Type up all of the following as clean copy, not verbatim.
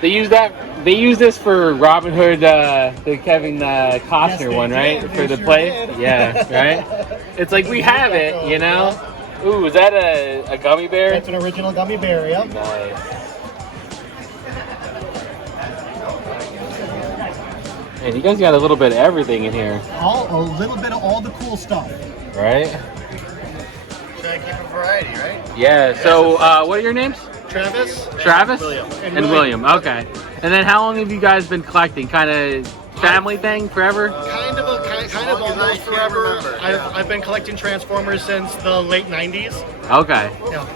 They use that. They use this for Robin Hood, the Kevin Costner Yes, one, right? did. For They the sure play. did. Yeah, right. It's like we have it, you know. Ooh, is that a gummy bear? That's an original gummy bear, yep. Nice. Man, you guys got a little bit of everything in here, A little bit of all the cool stuff. right? Try to keep a variety, right? Yeah. So, what are your names? Travis? Travis William. and William. Okay. And then, how long have you guys been collecting? Kind of family thing forever? Kind of almost forever. I've been collecting Transformers since the late 90s. Okay. Yeah.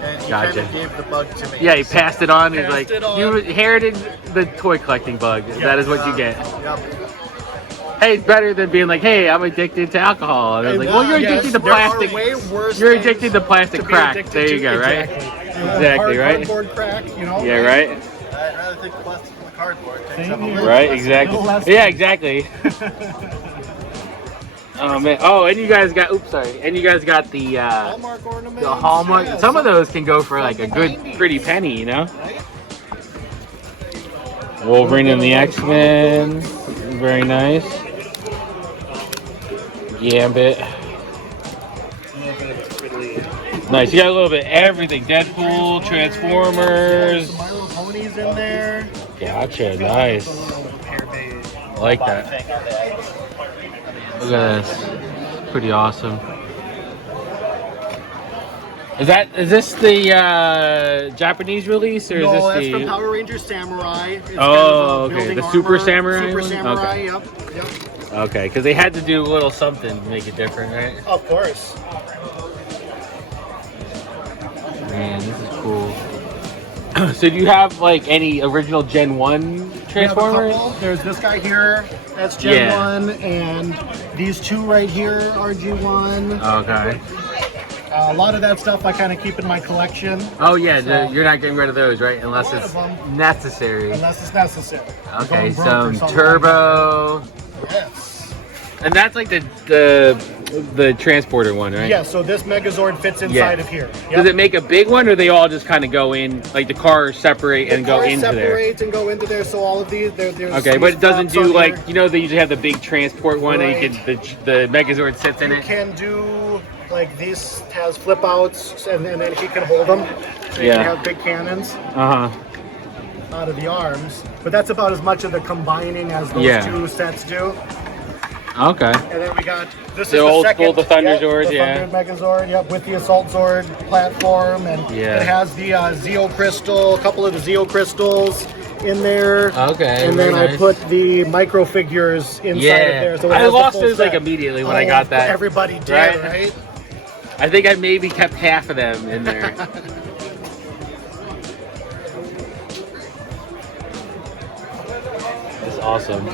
And he Gotcha. kind of gave the bug to me. Yeah, he passed it on. He's Passed like, it on. you inherited the toy collecting bug. That is what you get. Yep. Hey, it's better than being like, hey, I'm addicted to alcohol. And I was like, well, you're addicted to plastic. There are way worse You're things addicted to plastic to be crack. addicted There you to. go, right? Exactly, right? Cardboard crack, you know? Yeah, right? I'd rather take the plastic from the cardboard. Takes Same up a here. little Right, less. exactly. less Yeah, exactly. Oh man. Oh, and you guys got. Oops, sorry. And you guys got the Hallmark ornaments. the Hallmark. yeah, Some of those can go for like a good, 90s. pretty penny, you know. Right? Wolverine and the X-Men. Very nice. Gambit. Nice. You got a little bit of everything. Deadpool, Transformers. Some My Little Ponies in there. Gotcha. Nice. I like that. Look at this. Pretty awesome. Is this the Japanese release or No, is that's this from the? Power Rangers Samurai. It's Oh, okay. building The Super armor. Samurai Super one? Samurai, Okay. yep. Okay, because they had to do a little something to make it different, right? Of course. Man, this is cool. So do you have like any original Gen 1 We have a Transformers? couple. There's this guy here, that's Gen Yeah. 1, and these two right here are G1. Okay. A lot of that stuff I kind of keep in my collection, Oh yeah, So- you're not getting rid of those, right? Unless A lot it's of them. necessary. unless it's necessary. Okay, Going broke or some something. Turbo. Yes. And that's like the transporter one, right? Yeah, so this Megazord fits inside Yeah. of here. Does it make a big one, or they all just kind of go in, like the cars separate and go into there? separate and go into there, so all of these, there's Okay, some but it doesn't straps do on like, here. you know, they usually have the big transport one, and you Right. can the Megazord sits in You it. can do, like this has flip outs, and then he can hold them. So you Yeah. can have big cannons Uh huh. out of the arms, but that's about as much of the combining as those Yeah. two sets do. Okay. And then we got this The is old the second, school, the Thunder Zord, the yeah. Thunder Megazord, yep, with the Assault Zord platform, and Yeah. it has the Zeo crystal, a couple of the Zeo crystals in there. Okay, and then very I nice. put the micro figures inside of there. So it I has the lost full those like set. immediately when I Oh, got that. Everybody did, Right? right? I think I maybe kept half of them in there. That's awesome.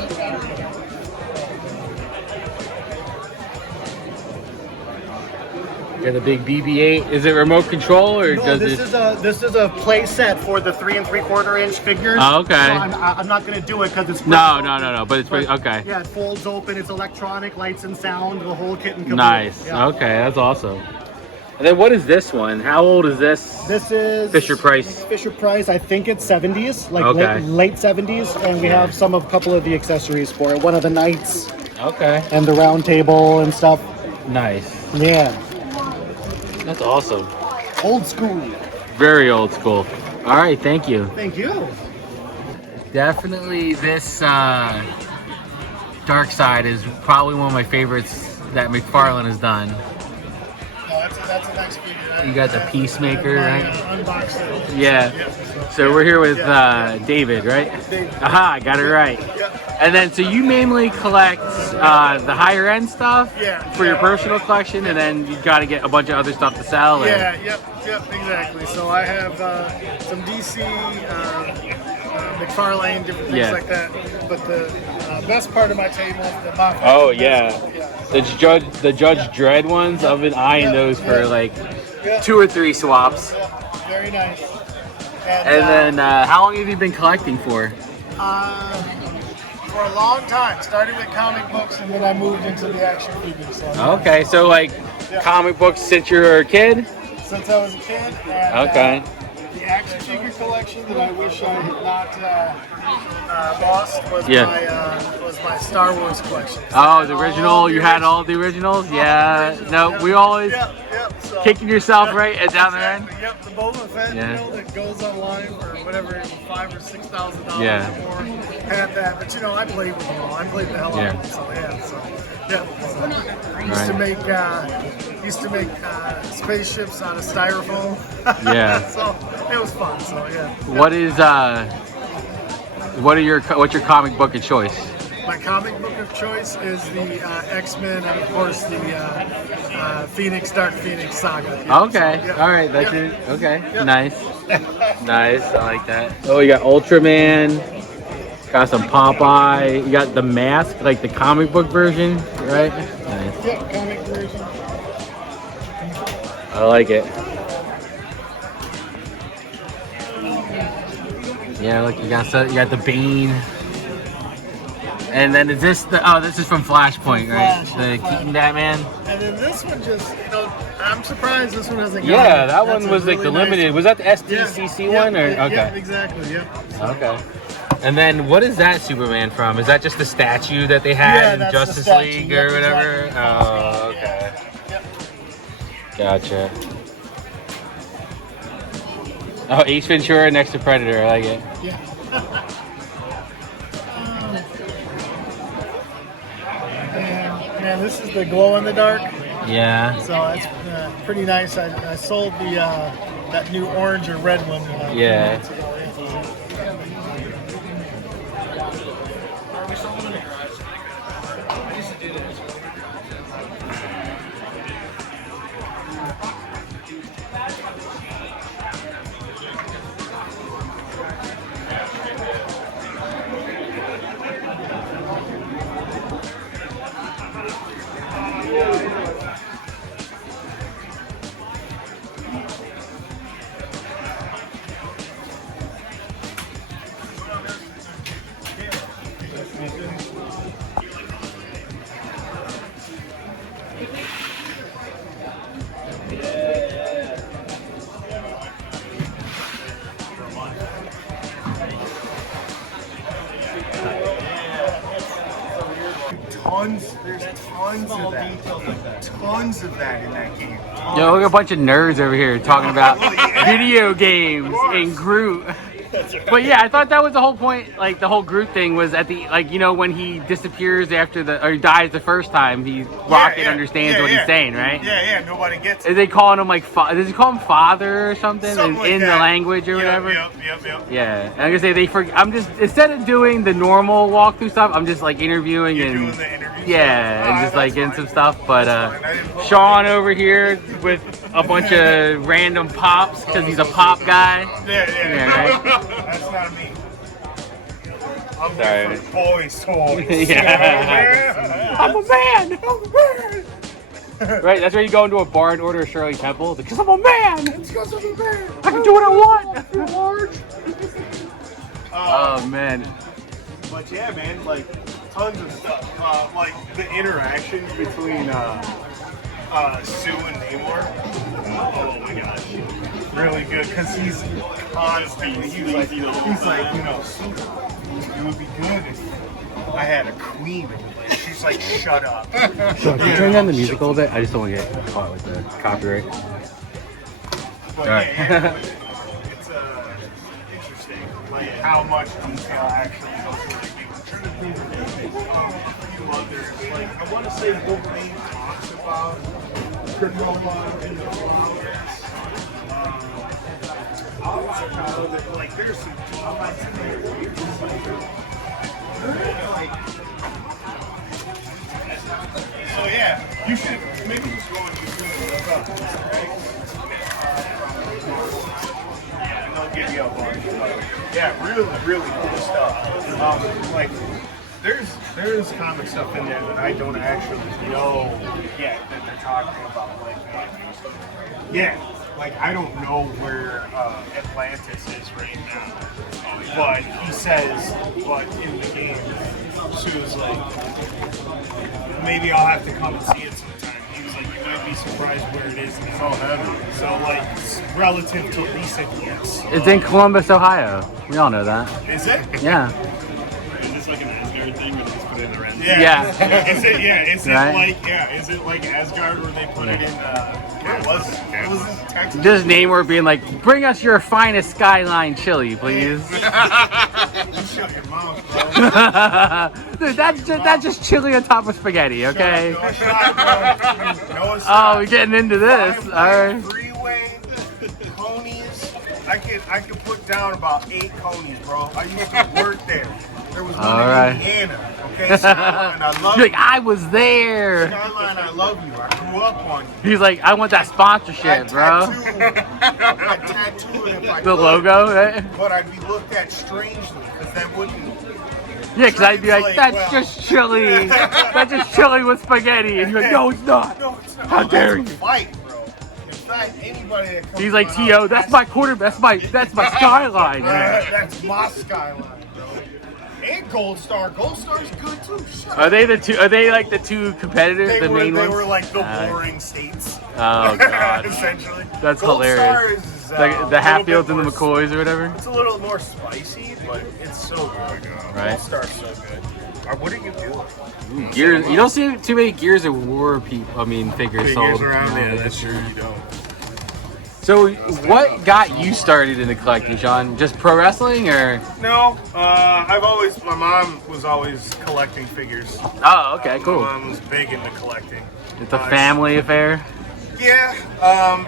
Got the big BB-8. Is it remote control or No, does this it? is a play set for the 3 3/4 inch figures. Oh, okay. So I'm not going to do it because it's No, folds no, open. no, no. But it's pretty, okay. Yeah, it folds open. It's electronic, lights and sound, the whole kit and caboodle. Nice. Yeah. Okay, that's awesome. And then what is this one? How old is this? This is Fisher Price. Fisher Price. I think it's 70s, like Okay. late 70s, and we have a couple of the accessories for it. One of the knights Okay. and the round table and stuff. Nice. Yeah, That's awesome. old school. Very old school. All right, thank you. Thank you. Definitely this Dark Side is probably one of my favorites that McFarlane has done. No, that's a nice figure. You got the Peacemaker, right? Unboxed it. Yeah. So we're here with David, right? Aha, I got it right. And then, so you mainly collect the higher end stuff Yeah, for your yeah. personal collection, and then you got to get a bunch of other stuff to sell. or- Yeah, yep, exactly. So I have some DC, McFarlane, different things Yeah. like that. But the best part of my table is the Mafia. Oh yeah, the Judge Dredd ones. I've been eyeing those for like 2 or 3 swaps. Yeah, very nice. And then, how long have you been collecting for? For a long time, started with comic books, and then I moved into the action figures. So Okay, so like comic books since you were a kid. since I was a kid. And, Okay. The action figure collection that I wish I had not lost was my Star Wars collection. Oh, the original. You had all the originals. Yeah. No, we always So, kicking yourself right at down there. Yep, the Boba Fett, Yeah. you know, that goes online for whatever, $5,000 or $6,000 Yeah. or more. Had that, but you know, I played with them all. I played the hell out of them. So used to make spaceships out of styrofoam. Yeah. So it was fun. So yeah. What's your comic book of choice? My comic book of choice is the X-Men and of course the Dark Phoenix saga. Okay. So, yeah. All right. That's Yeah. it. Okay. Yeah. Nice. Nice. I like that. Oh, you got Ultraman. Got some Popeye. You got the mask, like the comic book version, right? Nice. Yeah, comic version. I like it. Yeah, look, you got the Bane. And then is this this is from Flashpoint, right? The Keaton Batman. And then this one just, I'm surprised this one hasn't gone. Yeah, that That's one a was like really the nice limited. one. Was that the SDCC one or okay? Yeah, exactly. Yeah. Okay. And then what is that Superman from? Is that just the statue that they had in that's the Justice statue. League Yep, or whatever? exactly. Oh, okay. Yep. Gotcha. Oh, Ace Ventura next to Predator. I like it. Yeah. And this is the glow in the dark. Yeah. So it's pretty nice. I sold the that new orange or red one. Yeah. 2 months ago. There's tons of that. Tons of that in that game. Yo, look at a bunch of nerds over here talking about video games and Groot. But yeah, I thought that was the whole point. Like the whole Groot thing was at the when he disappears or he dies the first time, Rocket understands what he's saying, right? Yeah, nobody gets it. Is they calling him like does he call him father or something, Something like in the that. language or whatever? Yep. Yeah, and like I say, I'm just instead of doing the normal walkthrough stuff, I'm just like interviewing You're and doing the interview yeah, stuff. and just like getting That's some fine. stuff. But Sean over here with a bunch of random pops because he's a pop guy. Yeah. right? That's not me. I'm Sorry. here for boys' toys. Yeah. I'm a man. Right, that's where you go into a bar and order a Shirley Temple because I'm a man. I can do what I want. Oh man. But yeah, man, like tons of stuff. Like the interaction between Sue and Namor. Oh my gosh, really good because he's constantly. He's like, Sue, it would be good if I had a queen. She's like, shut up. Sean, can you turn down the music a little bit? I just don't want to get caught with the copyright. But Right. yeah, it's interesting, like how much detail actually goes into the game. I'm trying to think of a few others. Like I want to say Wolverine talks about Granola and the flowers. Like there's some comments in there. So yeah, you should maybe just go and do it, right? And they'll give you a bunch. Yeah, really cool stuff. Like, there's comic stuff in there that I don't actually know yet that they're talking about. Like, yeah, like I don't know where Atlantis is right now, but he says, but in the game, Sue's like, maybe I'll have to come and see it sometime. He was like, you might be surprised where it is. It's all heavy. So, like, relative to recent, yes. It's in Columbus, Ohio. We all know that. Is it? Yeah. Is this like an Asgard thing where they just put it in the rent? Yeah. Is it? Yeah. Is it Right. like? Yeah. Is it like Asgard where they put it in? Where it was? It was in Texas. Just Namor being like, bring us your finest Skyline chili, please. You shut your mouth, bro. Dude, that's just chili on top of spaghetti, okay? No shot, bro. No Oh, shot. we're getting into this. All right. Three-way conies. I could put down about 8 conies, bro. I used to work there. There was one All in right. Indiana. Okay, Skyline, I love You're you. like, I was there. Skyline, I love you. I grew up on you. He's like, I want that sponsorship, bro. I'd tattoo it if I The could, logo, right? but I'd be looked at strangely because that wouldn't. Yeah, because I'd be like, Translate that's well. just chili. That's just chili with spaghetti. And you're like, no, it's not. No, it's not. How dare That's a you. Fight, bro. In fact, anybody that comes He's like, around T.O., that's my quarter, that's my Skyline, man. That's my Skyline, bro. And Gold Star. Gold Star's good too. Shut Are up. they the two? Are they like the two competitors, They the were, main they ones? were like the boring states. Oh god, Essentially. that's Gold hilarious. Star is, The a little Hatfields bit and the more- McCoys or whatever. It's a little more spicy, but it's so good. Right. Gold Star's so good. What are you doing? Gears. You don't see too many Gears of War people. I mean, figures sold. That's true. You don't. So, what got you started into collecting, Sean? Just pro wrestling, or? No, my mom was always collecting figures. Oh, okay, cool. My mom was big into collecting. It's a family affair. Yeah,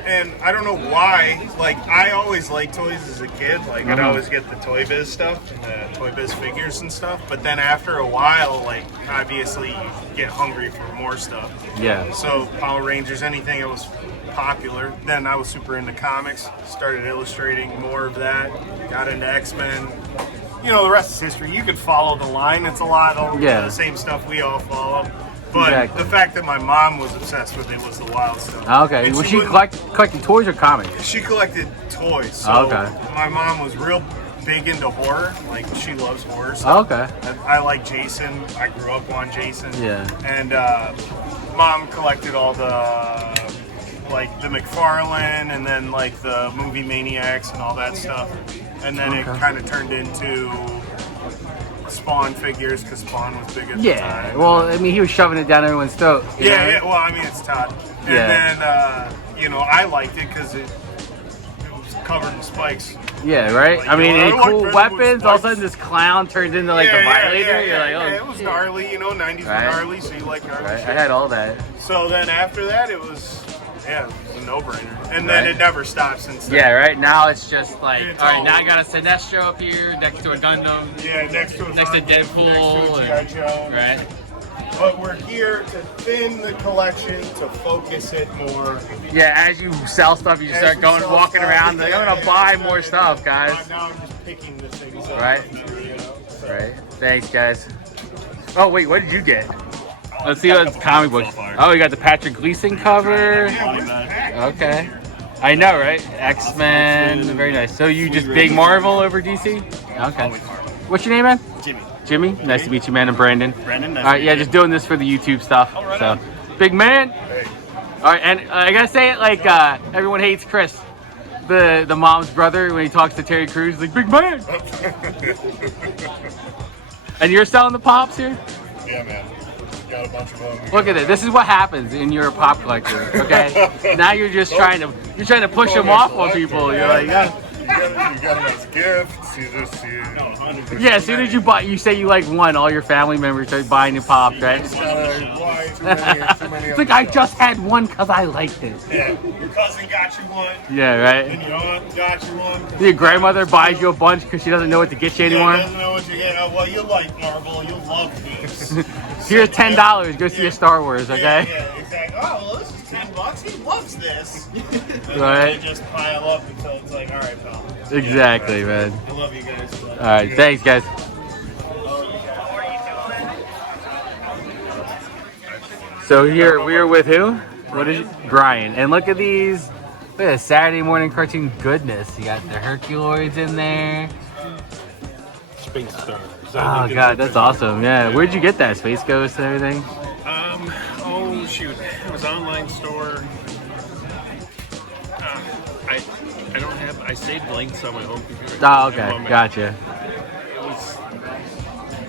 and I don't know why. Like, I always liked toys as a kid. Like, I'd always get the Toy Biz stuff and the Toy Biz figures and stuff. But then after a while, like, obviously you get hungry for more stuff. Yeah. So Power Rangers, anything that was popular. Then I was super into comics. Started illustrating more of that. Got into X-Men. You know, the rest is history. You could follow the line. It's a lot of the same stuff we all follow. But Exactly. the fact that my mom was obsessed with it was the wild stuff. Okay. And Was she wouldn't- collecting toys or comics? She collected toys. So Okay. My mom was real big into horror. Like, she loves horror stuff. Okay. And I like Jason. I grew up on Jason. Yeah. And mom collected all the the McFarlane and then like the movie Maniacs and all that stuff. And then it kind of turned into Spawn figures because Spawn was big at the Yeah. time. Well, I mean, he was shoving it down everyone's throat. you know? Yeah, well, I mean, it's Todd. And then, I liked it because it was covered in spikes. Yeah, right? Like, I mean, you know, and I like cool Red weapons. Bull All of a spikes. sudden, this clown turns into like a violator. You're like, oh, it was shit. gnarly, 90s Right. were gnarly, so you like gnarly Right? shit. I had all that. So then after that, it was a no-brainer. And then Right. it never stopped since then. Yeah, right? Now it's just like, It's all right, all- now I got a Sinestro up here next to a Gundam. Yeah, next to Deadpool next to a G.I. Joe. Right? But we're here to thin the collection, to focus it more. Yeah, as you sell stuff, you just As start we going, sell walking stuff, around, like, I'm yeah, gonna yeah, buy yeah, more yeah. stuff, guys. Now I'm just picking the things up. Right. So. Right? Thanks, guys. Oh, wait, what did you get? Let's see what's comic books. Oh, you got the Patrick Gleason cover. Okay. I know, right? X-Men. Very nice. So you just big Marvel over DC? Okay. What's your name, man? Jimmy. Jimmy? Nice to meet you, man. And Brandon. Brandon, nice All to right, meet yeah, you. just doing this for the YouTube stuff. right So, on. big man. All right, and I gotta say it like everyone hates Chris, the mom's brother, when he talks to Terry Crews. He's like, big man. And you're selling the pops here? Yeah, man. Got a bunch of them. Look at it. This is what happens in your pop collector. Okay. Now you're just trying to push them off on people. You're like, yeah. You got them as gifts. Yeah, as soon as you buy, you say you like one, all your family members start buying the pops, right? Too many It's like, I just had one because I liked it. Yeah, your cousin got you one, Yeah, right? and your aunt got you one. Your grandmother buys you a bunch because she doesn't know what to get you anymore. doesn't know what you get. Oh, well, you like Marvel, you love these. Here's $10. Go see a Star Wars, okay? Yeah, exactly. Oh, well, this is $10. He loves this. And Right. They just pile up until it's like, all right, pal. Exactly, man. I love you guys. All right, thanks, guys. So here we are with who? What is Brian? And look at these. Look at this Saturday morning cartoon goodness. You got the Herculoids in there. Space Star. Oh god, that's awesome. Yeah, where'd you get that? Space Ghost and everything? Oh shoot, it was an online store. saved links on my home computer. Oh, okay, gotcha.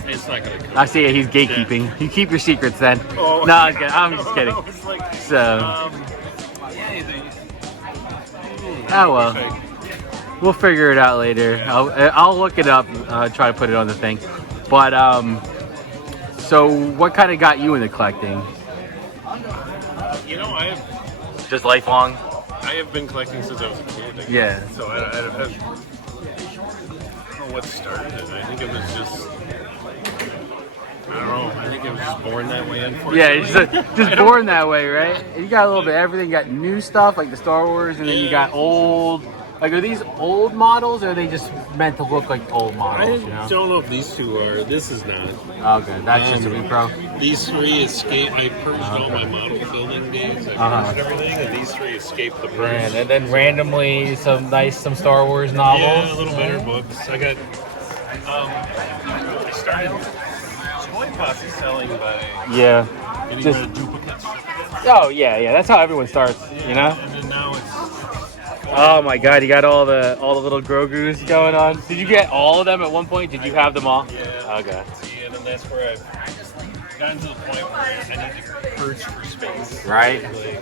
It's not gonna come. I see it. He's gatekeeping. You keep your secrets then. Oh. No, I'm just kidding. I was like, So, yeah, oh well. We'll figure it out later. I'll look it up. Try to put it on the thing. But so what kind of got you into collecting? you know, Just lifelong. I have been collecting since I was a kid. I guess. Yeah. So I don't know what started it. I think it was just. I don't know. I think it was just born that way, unfortunately. Yeah, just born that way, right? You got a little bit of everything. You got new stuff like the Star Wars, and then you got old. Like, are these old models, or are they just meant to look like old I models? You know? don't know if these two are. This is not. Okay, that's just a repro. These three escape. I purged all my model building days. I purged everything, and these three escaped the purge. And then randomly some Star Wars novels. Yeah, a little better books. I got. I started toy Posse selling by Yeah. getting Just- rid of duplicates. Oh yeah. That's how everyone starts. You know. And then now it's. Oh my God, you got all the little Grogu's going on. Did you get all of them at one point? Did you have them all? Yeah. Okay. See, and then that's where I've gotten to the point where I need to purge for space. Right. Like,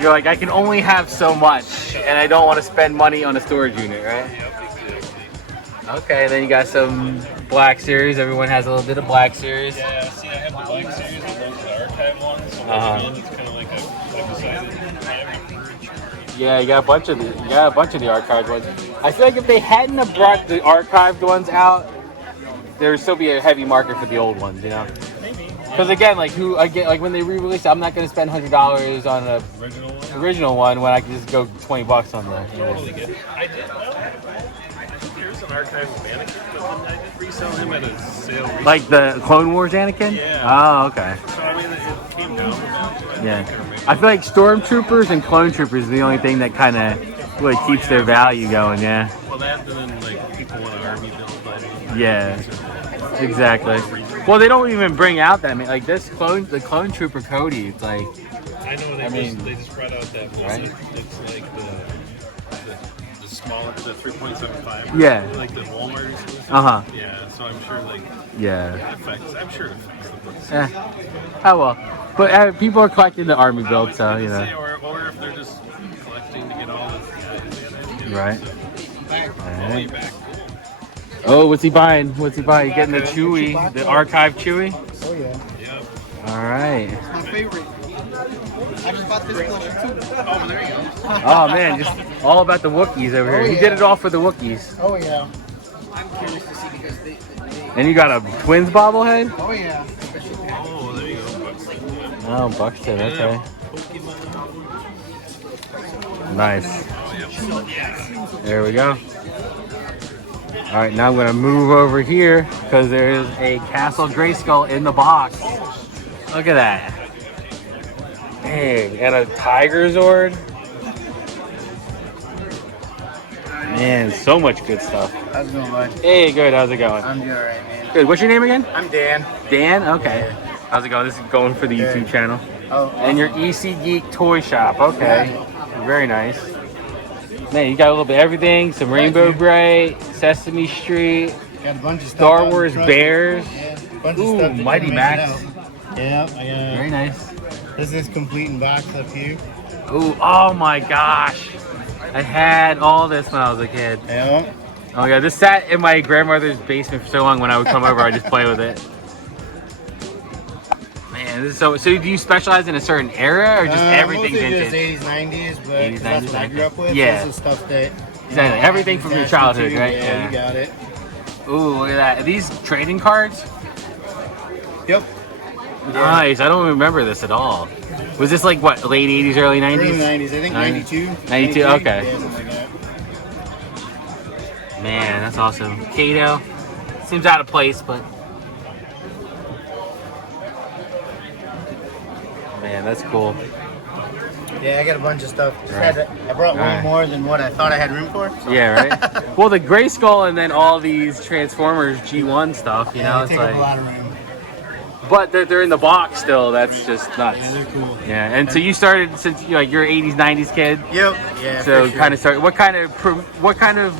You're like, I can only have so much, and I don't want to spend money on a storage unit, right? yep, exactly. Okay, then you got some Black Series. Everyone has a little bit of Black Series. Yeah, see, I have the Black Series and those are the archive ones. So again, it's kind of like I've decided I have to purge. Yeah, you got a bunch of the archived ones. I feel like if they hadn't have brought the archived ones out, there would still be a heavy market for the old ones, you know? Maybe. Because again, like when they re-release it, I'm not going to spend $100 on a Original one. original one when I can just go $20 on the. Totally get it. I did. Well, I think there's an archive of Anakin, but then I did resell him at a sale. Recently. Like the Clone Wars Anakin? Yeah. Oh, okay. So I mean, it came down. Yeah. I feel like Stormtroopers and Clone Troopers are the only thing that kind of really keeps their value going, yeah. Well, that and then like people want an army build. Yeah. Exactly. Well, they don't even bring out that many. Like the Clone Trooper Cody, it's like, I know they just brought out that one. Right? It's like the smaller, the 3.75. Yeah. Like the Walmart exclusive. Uh-huh. Yeah. So I'm sure like yeah. it affects. I'm sure it affects the books. Oh well. But people are collecting the army build, so you know. Or if they're just collecting to get all the Right. way back. Oh, what's he buying? What's he buying? He's getting the Chewy, the archive Chewy. Oh yeah. Yep. All right. My favorite. I just bought this collection too. Oh, there you go. Oh man, just all about the Wookiees over here. He did it all for the Wookiees. Oh yeah. I'm curious to see because they And you got a Twins bobblehead? oh yeah. Oh, there you go. Oh, Buxton. Okay. Nice. There we go. All right, now I'm gonna move over here because there is a Castle Grayskull in the box. Look at that. Dang, and a Tiger Zord. Man, so much good stuff. How's it going, bud? Hey, good. How's it going? I'm doing alright, man. Good. What's your name again? I'm Dan. Dan? Okay. How's it going? This is going for the YouTube channel. Oh, And your EC Geek Toy Shop. Okay. Very nice. Man, you got a little bit of everything. Some Rainbow Bright, Sesame Street, got a bunch of stuff Star out in Wars front. Bears. Yeah, a bunch of Ooh, stuff that Mighty you Max. made out. Yeah, Very nice. This is complete in box up here. Ooh, oh my gosh. I had all this when I was a kid. Yeah. Oh my god, this sat in my grandmother's basement for so long. When I would come over, I'd just play with it. Man, this is so do you specialize in a certain era or just everything mostly vintage? just 80s, 90s, but 80s, 'cause that's what I 90s, grew up with. yeah. This is stuff that Exactly, everything from your childhood, right? Yeah, you got it. Ooh, look at that. Are these trading cards? Yep. Nice. I don't remember this at all. Was this like what, late 80s, early 90s? Early 90s, I think 92. 92, okay. Yeah, something like that. Man, that's awesome. Kato. Seems out of place, but. Man, that's cool. Yeah, I got a bunch of stuff. Just Right. I brought way Right. more than what I thought I had room for. So. Yeah, right? Well, the Grayskull and then all these Transformers G1 stuff, you know, Yeah, it's they take up like. a lot of room. but they're in the box still. That's just nuts. Yeah, they're cool. Yeah, and so you started since you're 80s, 90s kid. Yep. Yeah. So for sure. kind of started. What kind of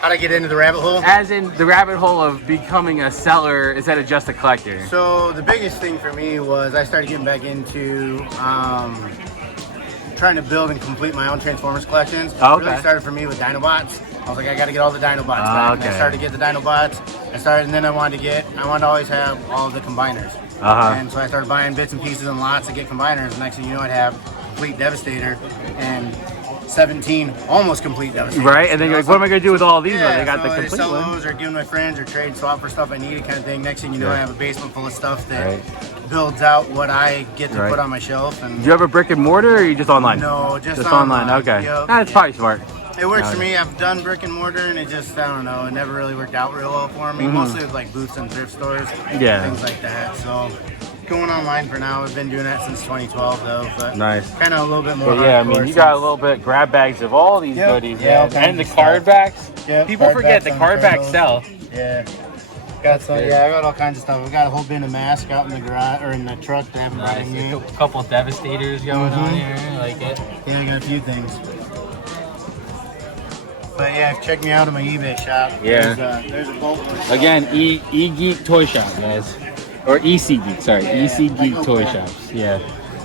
How'd I get into the rabbit hole? as in the rabbit hole of becoming a seller instead of just a collector? So the biggest thing for me was I started getting back into trying to build and complete my own Transformers collections. Oh, It really okay. started for me with Dinobots. I was like, I got to get all the Dinobots back. And okay. I started to get the Dinobots. And then I wanted to always have all the combiners. Uh-huh. And so I started buying bits and pieces and lots to get combiners. And next thing you know, I'd have complete Devastator and 17 almost complete Devastators. Right, and then you're like, what am I gonna do with all these? Yeah, They got so the I complete sell one. those or give my friends or trade swap for stuff I needed kind of thing. Next thing you know, Yeah. I have a basement full of stuff that Right. builds out what I get to Right. put on my shelf. And Do you have a brick and mortar, or are you just online? no, just online. Okay, Yep. that's probably smart. It works for Okay. me. I've done brick and mortar, and it just, I don't know, it never really worked out real well for me. Mostly with like booths and thrift stores, Yeah. things like that. So going online for now. I've been doing that since 2012 though, but Nice. kind of a little bit more. But yeah, I mean, hardcore you got a since- little bit grab bags of all these Yep. goodies, Yeah, all man. kinds And the of card stuff. backs. Yep, People card forget backs the on card backs sale. sell. Yeah. Got some, good. yeah, I got all kinds of stuff. I've got a whole bin of masks out in the garage or in the truck that I haven't brought in yet. A couple Devastators going on here. I like it. Yeah, I got a few things. But yeah, check me out on my eBay shop. Yeah. There's a bolt. Again, E Geek Toy Shop, guys, or EC Geek. Sorry, Yeah, EC like Geek Eau Toy Claire. Shops. Yeah.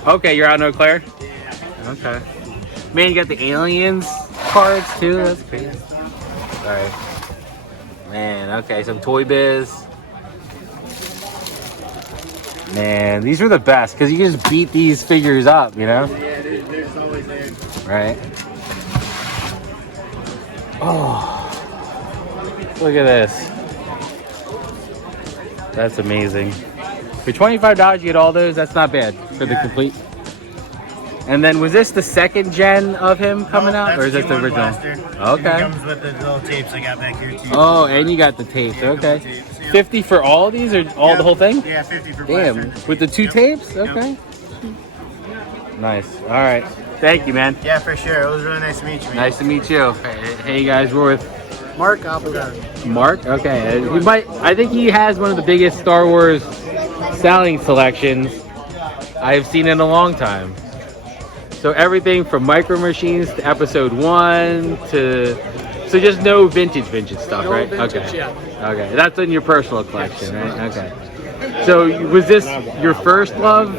Okay, you're out in Eau Claire. Okay. Man, you got the aliens cards too. That's crazy. All right. Man, okay, some Toy Biz. Man, these are the best because you can just beat these figures up, you know? Yeah, there's always there. Right. Oh, look at this. That's amazing. For $25, you get all those. That's not bad for the Yeah. complete. And then, was this the second gen of him coming out, or is this the G1 original? Blaster. Okay. It comes with the little tapes I got back here too. Oh, and you got the tapes. Yeah, Okay. couple tapes, yep. 50 for all of these, or all Yep. the whole thing? Yeah, 50 for Damn. Blaster. With the two Yep. tapes? Yep. Okay. Nice. All right. Thank you, man. Yeah, for sure. It was really nice to meet you, man. Nice to meet you. Hey guys, we're with Mark Applegarden. Mark. Okay, he might. I think he has one of the biggest Star Wars selling selections I've seen in a long time. So everything from Micro Machines to Episode 1 to, so just no vintage stuff, right? vintage, Okay. yeah. Okay, that's in your personal collection, right? Okay. So was this your first love,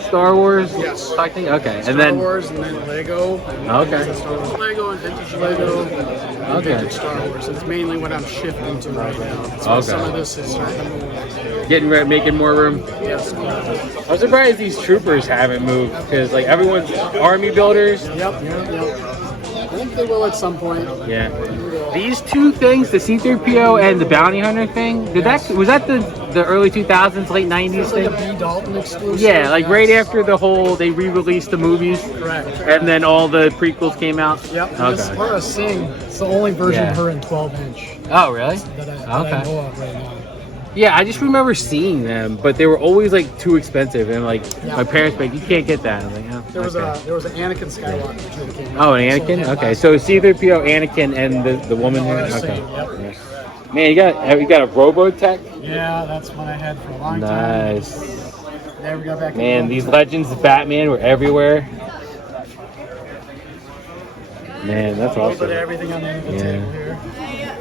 Star Wars? Yes. Collecting? Okay, Star and then Wars and then Lego. And Okay. Star Wars Lego and vintage Lego. And Okay. vintage Star Wars. It's mainly what I'm shifting to right now. So Okay. some of this is starting to move. getting ready, making more room. Yes. I'm surprised these troopers haven't moved because like everyone's army builders. Yep. I think they will at some point. Yeah. These two things, the C-3PO and the bounty hunter thing, was that the early 2000s, late 90s It's like thing? a B. Dalton exclusive. Yeah, like right yes. after they re-released the movies, Correct. and then all the prequels came out. Yep. Okay. Laura Singh. It's the only version Yeah. of her in 12-inch Oh, really? that I Okay. know of right now. Yeah, I just remember seeing them, but they were always like too expensive, and like Yeah. my parents were like, you can't get that. I'm like, oh, There was okay. an Anakin Skywalker too that came out. Oh, an Anakin? So, yeah, Okay, last- so C-3PO, Anakin, and the woman here? Laura Singh, Okay. yep. Yeah. Man, you got a Robotech? Yeah, that's one I had for a long time. Nice. Never got back. Man, into these it. legends of Batman were everywhere. Man, that's A little bit of awesome. everything on the end of the Yeah. table here.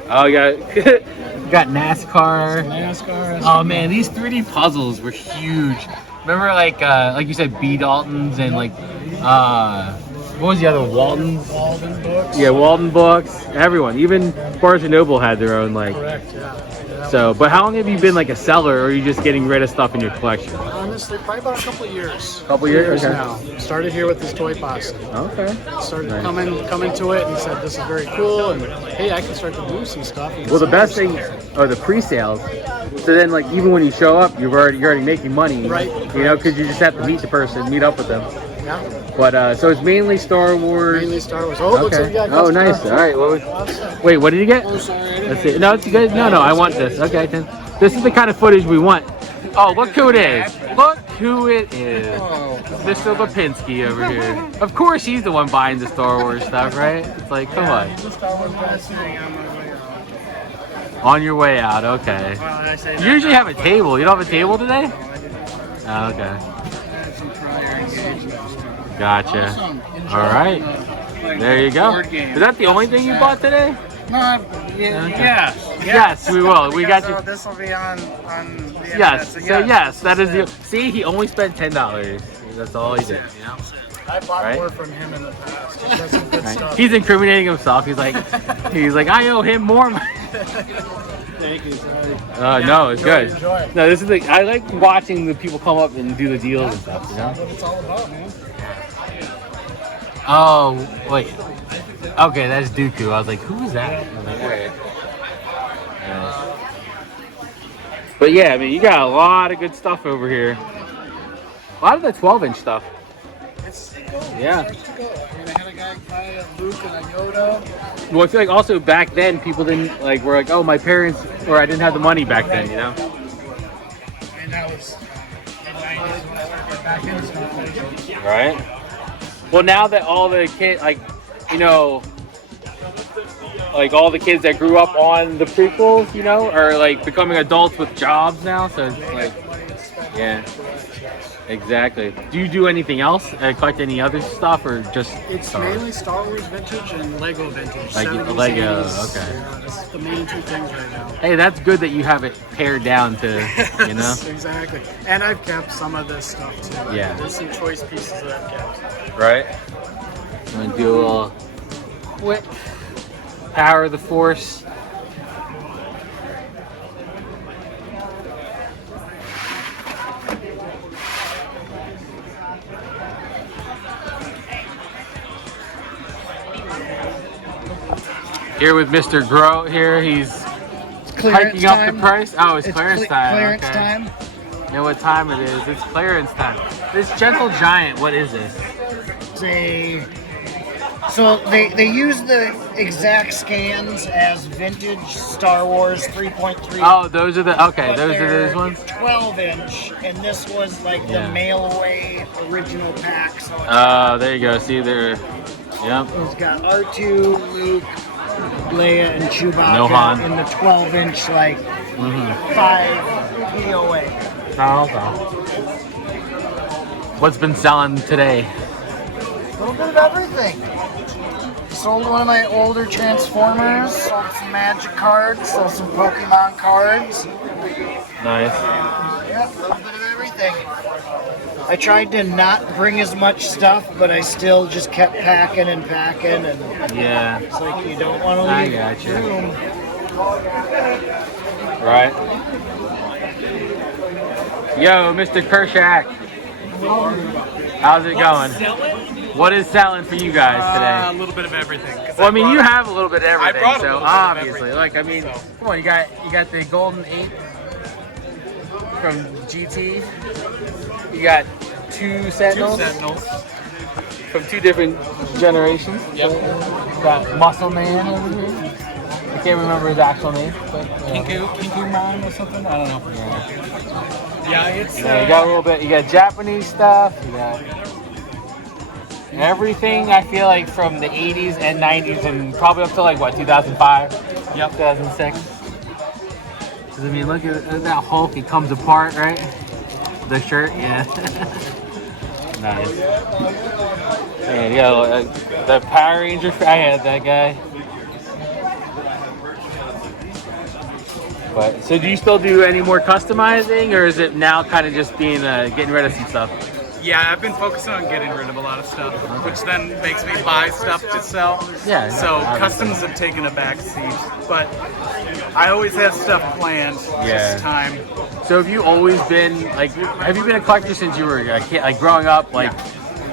Oh, you got NASCAR. NASCAR. Oh man, these 3D puzzles were huge. Remember, like you said, B. Daltons and what was the other one? Waltons? Walden books. Yeah, Walden books. Everyone, even Barnes and Noble had their own Correct. Yeah. So, but how long have you been like a seller, or are you just getting rid of stuff in your collection? Honestly, probably about a couple of years. Couple years? Okay. now. Started here with this toy posse. Okay. Started Nice. coming to it and said this is very cool and hey, I can start to do some stuff. and Well, the some best other thing stuff. are the pre-sales. So then, like, even when you show up, you're already making money, Right. You know, because you just have to meet the person, meet up with them. Yeah. But so it's mainly Star Wars. Mainly Star Wars. Oh, looks like Okay. we got Oh, customer. nice. All right. Wait, what did you get? Oh, sorry. I didn't That's it. No, it's good. No, I want this. Okay, then. This is the kind of footage we want. Oh, look who it is. Look who it is. Mr. Lipinski over here. Of course, he's the one buying the Star Wars stuff, right? It's like, come on. He's a Star Wars guy sitting on my way. On your way out, okay. Well, I say You usually have a table. You don't have a table today? Oh, okay. Gotcha. Awesome. Enjoy. All right. There you go. Board game. Is that the only thing you bought today? No, yes. Yes, we will. We got you. This will be on the Yes. internet, So yes, that is the. See, he only spent $10. That's all he did. You know. I bought Right? more from him in the past. He does some good Right. stuff. He's incriminating himself. He's like, I owe him more money. Thank you. Sorry. No, it's good. Enjoy. No, this is the. I like watching the people come up and do the deals and stuff. You know. That's what it's all about, man. Oh wait. Okay, that's Dooku. I was like, who is that? I was like, okay. Yeah. But yeah, I mean, you got a lot of good stuff over here. A lot of the 12-inch stuff. It's Yeah. I mean, I had a guy buy a Luke and a Yoda. Well, I feel like also back then people didn't like were like, oh, my parents, or I didn't have the money back then, you know. And that was in the 90s when I started getting back into stuff. Right. Well, now that all the kids, like, you know, like all the kids that grew up on the prequels, you know, are like becoming adults with jobs now. So it's like, yeah, exactly. Do you do anything else? Collect any other stuff, or just It's Star Wars? mainly Star Wars vintage and Lego vintage. Like 70s, Lego, 80s. okay. Yeah, that's the main two things right now. Hey, that's good that you have it pared down to, you know. Yes, exactly. And I've kept some of this stuff too. Yeah. There's some choice pieces that I've kept. Right. I'm gonna do a little quick power of the force. Here with Mr. Grow here, he's hiking up the price. Oh, it's clearance time. Clearance Okay. time. You know what time it is? It's clearance time. This Gentle Giant, what is this? So they use the exact scans as vintage Star Wars 3.3. Oh, those are the, okay, but those are they're those ones? 12-inch, and this was like Yeah. the mail-away original pack. So There you go. See, they're, yep. it's got R2, Luke, Leia, and Chewbacca No Han. in the 12-inch, like 5 POA. Oh, okay. What's been selling today? A little bit of everything. Sold one of my older Transformers, sold some Magic cards, sold some Pokemon cards. Nice. Yeah, a little bit of everything. I tried to not bring as much stuff, but I still just kept packing and packing, and Yeah. it's like you don't want to I leave gotcha. room. Right. Yo, Mr. Kershak. How's it going? What is selling for you guys A today? little bit of everything. 'cause Well, I mean, you have a little bit of everything, brought a so little bit of obviously, everything, like, I mean, so. come on, you got the Golden 8 from GT. You got two Sentinels. From two different generations. Yep. Got Muscle Man over here. I can't remember his actual name, but Kinku Man or something? I don't know. Yeah, it's. yeah, you got a little bit. You got Japanese stuff. You got everything. I feel like from the 80s and 90s, and probably up to like what 2005. Yep. 2006. 'Cause, I mean, look at that Hulk. It comes apart, right? The shirt, yeah. Nice. Man, yeah, the Power Ranger. I had that guy. But so, do you still do any more customizing, or is it now kind of just being getting rid of some stuff? Yeah, I've been focusing on getting rid of a lot of stuff, which then makes me buy stuff to sell. Yeah, So obviously. customs have taken a back seat, but I always have stuff planned. It's Yeah. just time. So, have you always been like? Have you been a collector since you were a kid, like growing up? Like,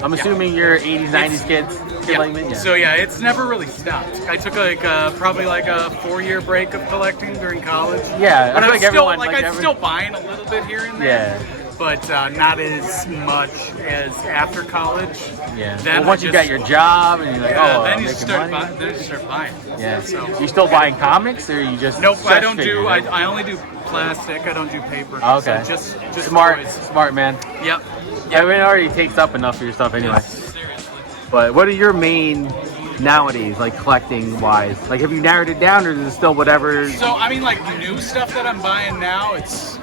I'm assuming you're 80s, 90s kids. Yeah. Like me? Yeah. So yeah, it's never really stopped. I took like probably like a 4-year break of collecting during college. Yeah, I but feel I'm like still everyone, like, like I'm every- still buying a little bit here and there. Yeah. But not as much as after college. Yeah. Then Well, once I you just- got your job and you're like, Yeah, oh, then I'm you making start money. buying. Then you start buying. Yeah. So You still buying comics, or you just? nope, I sex don't figures? do. I only do plastic. I don't do paper. Okay. So just Smart, toys. smart man. Yep. Yeah, I mean, it already takes up enough for your stuff anyway. Seriously. But what are your main nowadays, like collecting wise? Like, have you narrowed it down, or is it still whatever? So I mean, like new stuff that I'm buying now, it's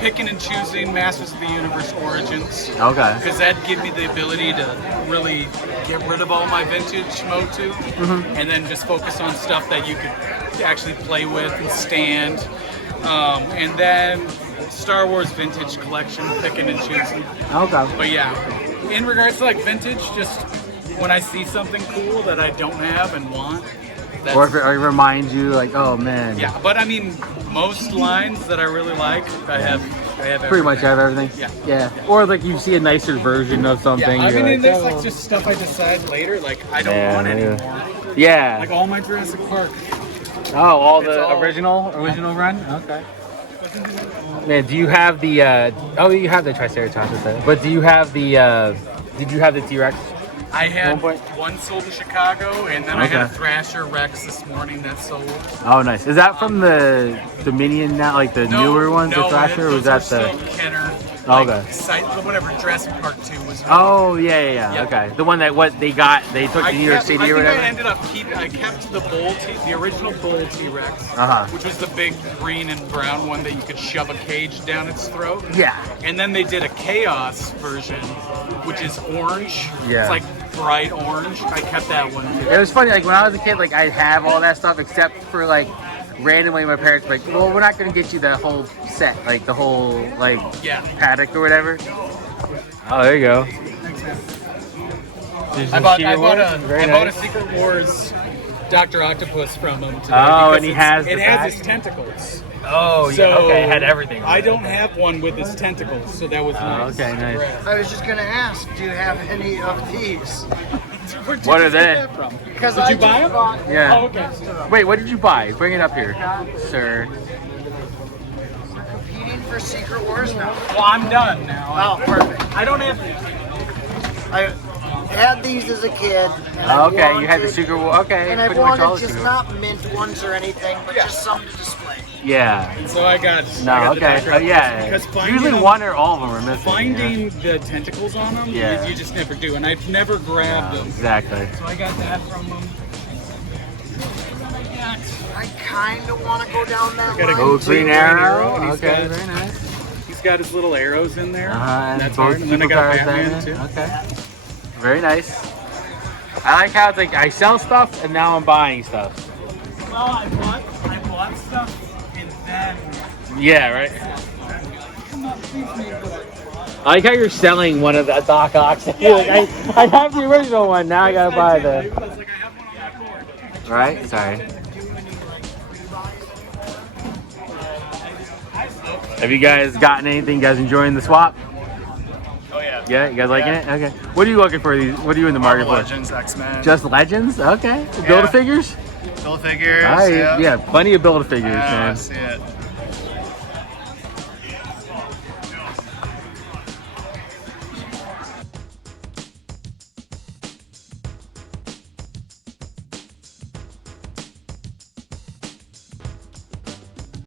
picking and choosing Masters of the Universe Origins. Okay. Because that gives me the ability to really get rid of all my vintage Motu, and then just focus on stuff that you could actually play with and stand. And then Star Wars Vintage Collection, picking and choosing. Okay. But yeah, in regards to like vintage, just when I see something cool that I don't have and want. That's, Or if it reminds you, like, oh man. yeah, but I mean, most lines that I really like, I have Pretty much have everything. Yeah. Or like you see a nicer version of something. Yeah, I you're mean, like, there's oh. like just stuff I decide later, like I don't want anymore. Yeah. Like all my Jurassic Park. Oh, all It's the all- original run. Okay. Man, do you have the? Oh, you have the Triceratops with that. But do you have the? Did you have the T-Rex? I had One point? one sold in Chicago, and then I had a Okay. Thrasher Rex this morning that sold. Oh, nice. Is that from the Dominion now, like the newer ones, the Thrasher, or was that those are the? still Kenner? Okay. Site, whatever. Jurassic Park 2 was. Oh yeah. Yeah. Okay, the one that they took to New York City I or think whatever. I ended up keeping. I kept the original bull T-Rex, which was the big green and brown one that you could shove a cage down its throat. Yeah. And then they did a Chaos version, which is orange. Yeah. It's like bright orange. I kept that one too. It was funny, like when I was a kid, like I'd have all that stuff except for like randomly my parents were like, well, we're not gonna get you the whole set, like the whole like paddock or whatever. Oh, there you go. I bought a Secret Wars Dr. Octopus from him today. Oh, because and he has it the has back? his tentacles. Oh, So, yeah. Okay, it had everything. I don't have one with his tentacles, so that was nice. okay, nice. Right. I was just gonna ask, do you have any of these? Where did What you are get they? that from? Because Did I you buy just them? bought- Yeah. Oh, okay. Wait, what did you buy? Bring it up here, sir. competing for Secret Wars now. Well, I'm done now. Oh, perfect. I don't have. I had these as a kid. And I Okay, you had the wanted- Super Bowl. Okay, And I pretty much all wanted the just Super Bowl. not mint ones or anything, but just some to display. Yeah. So I got. No, I got the okay. Dr. Oh, yeah. Because finding Usually them- one or all of them are missing. Finding the tentacles on them, Yeah. you just never do, and I've never grabbed them. Exactly. So I got that from them. I kind of want to go down that Got a line. Oh, too. Green Arrow. and he's Okay, got- very nice. He's got his little arrows in there. And That's both hard. And then I got a superpowers Batman down too. there. Okay. Very nice. I like how it's like I sell stuff and now I'm buying stuff. Well, I bought stuff, and then Yeah, right. I like how you're selling one of the Doc Ocks. You're like, I have the original one. Now I gotta buy I the. was like, I have one on that board. Right? Sorry. Have you guys gotten anything? You guys enjoying the swap? Oh yeah. Yeah, you guys liking it? Okay. What are you looking for? What are you in the market for? Legends, X-Men. Just Legends? Okay. Build-A-Figures? Build figures. Yeah, plenty of Build-A-Figures, man. See it.